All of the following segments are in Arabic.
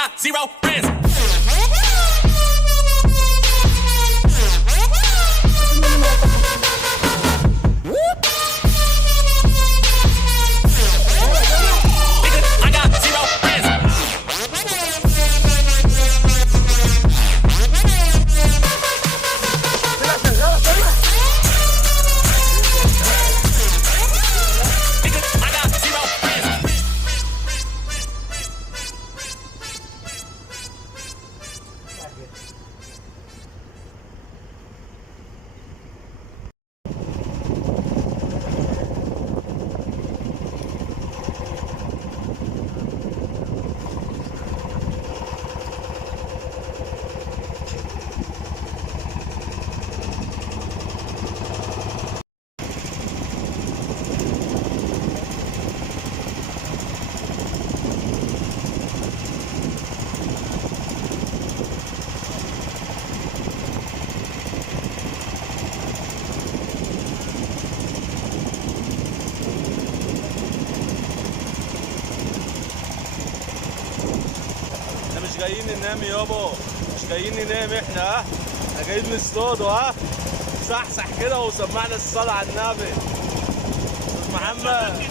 got zero friends. مش جايين ننام يابا، مش جايين ننام احنا، احنا جايين نصطاد صحصح كده وسمعنا الصلاة على النبي. محمد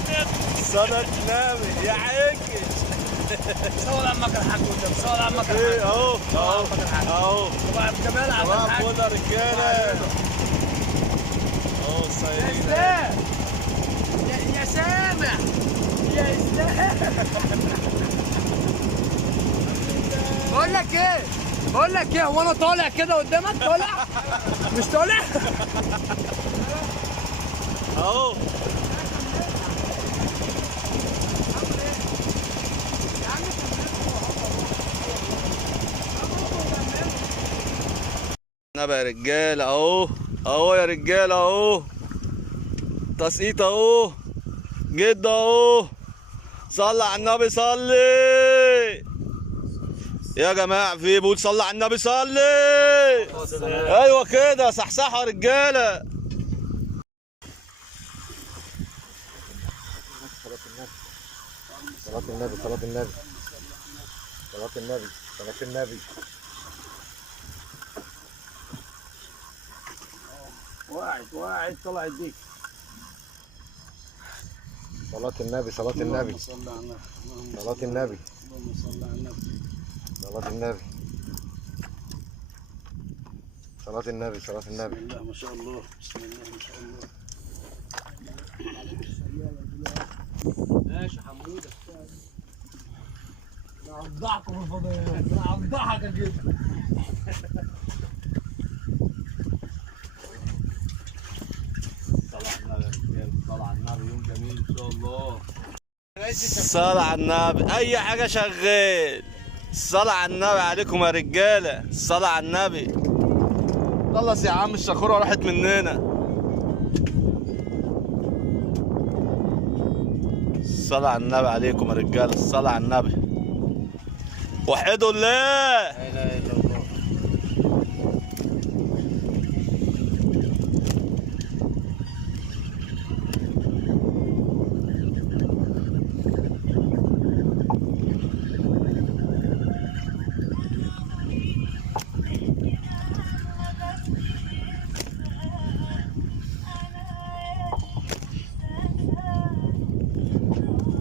صلاة النبي يا عكش. صور عمك الحاج قدام، صور عمك الحاج. ايه اهو اهو صباح الجمال على صباح الحاج. الفل يا رجالة. اهو الصيادين يا سامح يا اسلام. بقول لك ايه هو انا طالع كده قدامك؟ طالع مش طالع؟ اهو نبقى يا رجاله اهو يا رجاله اهو تسقيط اهو جدا اهو. صلي على النبي صلي يا جماعه، في بقول صلي على النبي صلي. ايوه كده صحصحوا يا رجاله. صلاة النبي صلاة النبي صلاة النبي صلاة النبي. واعد طلع يديك. صلاة النبي صلاة النبي صلاة النبي اللهم صل على النبي. صلاة النبي صلاة النبي صلاة النبي. بسم الله ما شاء الله، بسم الله ما شاء الله. ماشي حموده. انا هفضحكم في الفضائيات، انا هفضحك يا جدع. صلاة على النبي يوم جميل ان شاء الله. الصلاة على النبي اي حاجة شغال. الصلاة على النبي عليكم يا رجالة، الصلاة على النبي. خلص يا عم الشخورة راحت مننا. الصلاة على النبي عليكم يا رجالة، الصلاة على النبي. وحدوا الله. لا اله الا الله.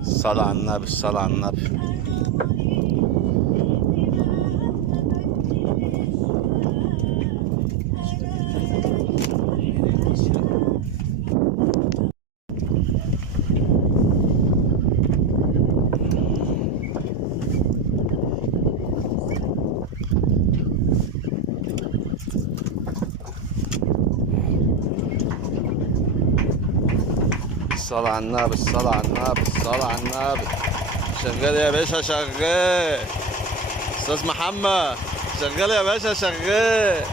الصلاة على النبي، الصلاة على النبي. الصلاة على النبي، الصلاة على النبي، الصلاة على النبي. شغال يا باشا شغال. استاذ محمد شغال يا باشا شغال.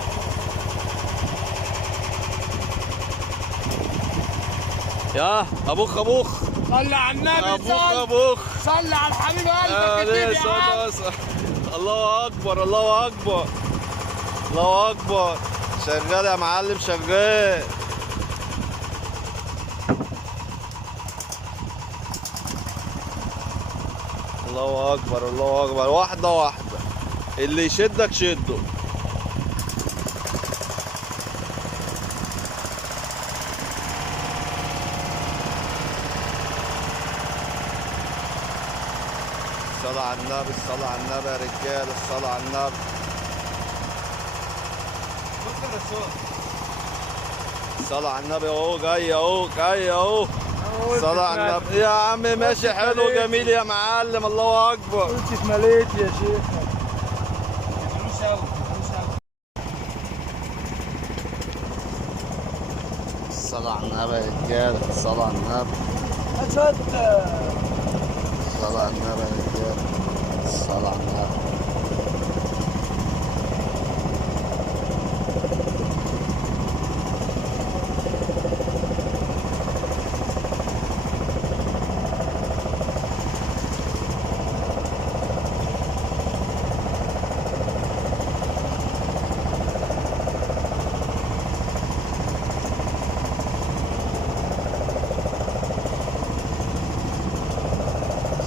يا ابوخ صلي على النبي. ابوخ صلي على الحبيب قلبك يا عم. الله اكبر الله اكبر الله اكبر. شغال يا معلم شغال. الله اكبر الله اكبر، واحده واحده، اللي يشدك شده. الصلاة على النبي، الصلاة على النبي يا رجال، الصلاة على النبي. الصلاة على النبي اهو، جاي اهو جاي اهو. الصلاة على النبي يا عم، ماشي حلو جميل يا معلم، الله اكبر. قلت اتمليت يا شيخ. الصلاة على النبي يا رجال، الصلاة على النبي. أشد. الصلاة على النبي يا رجال، الصلاة على النبي.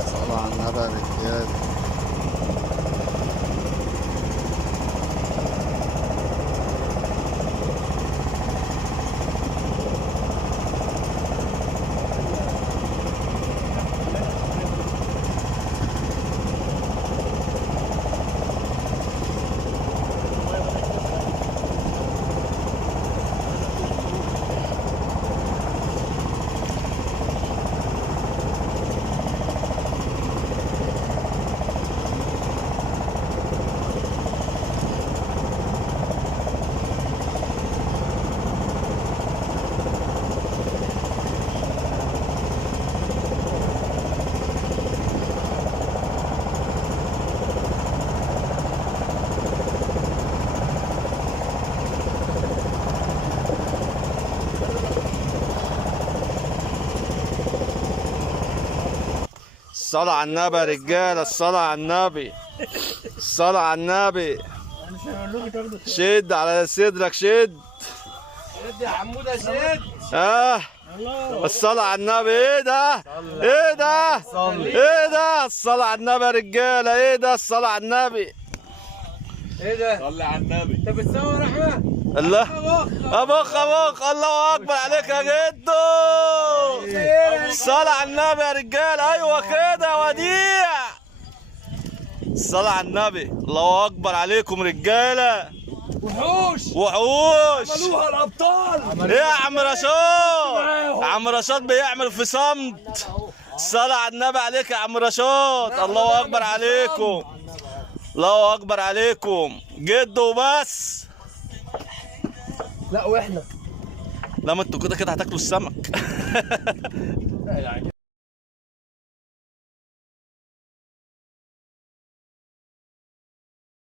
الصلاة على النبي يا رجال. الصلاة على النبي يا رجالة، الصلاة على النبي، الصلاة على النبي. شد على صدرك، شد. شد يا حمودة شد. الصلاة على النبي. ايه ده؟ ايه ده؟ ايه ده؟ الصلاة على النبي يا رجالة، ايه ده؟ الصلاة على النبي. ايه ده؟ صلي على النبي. انت بتصور احمد؟ الله ابوخ ابوخ، الله اكبر عليك يا جدو. الصلاة على النبي يا رجال، ايوه كده يا وديع. الصلاة على النبي، الله اكبر عليكم رجاله. وحوش وحوش. عملوها الابطال. ايه يا عم رشاد؟ عم رشاد بيعمل في صمت. الصلاة على النبي عليك يا عم رشاد، الله اكبر عليكم، الله اكبر عليكم. جدو بس. لا واحنا لا ما انتوا كده كده هتاكلوا السمك.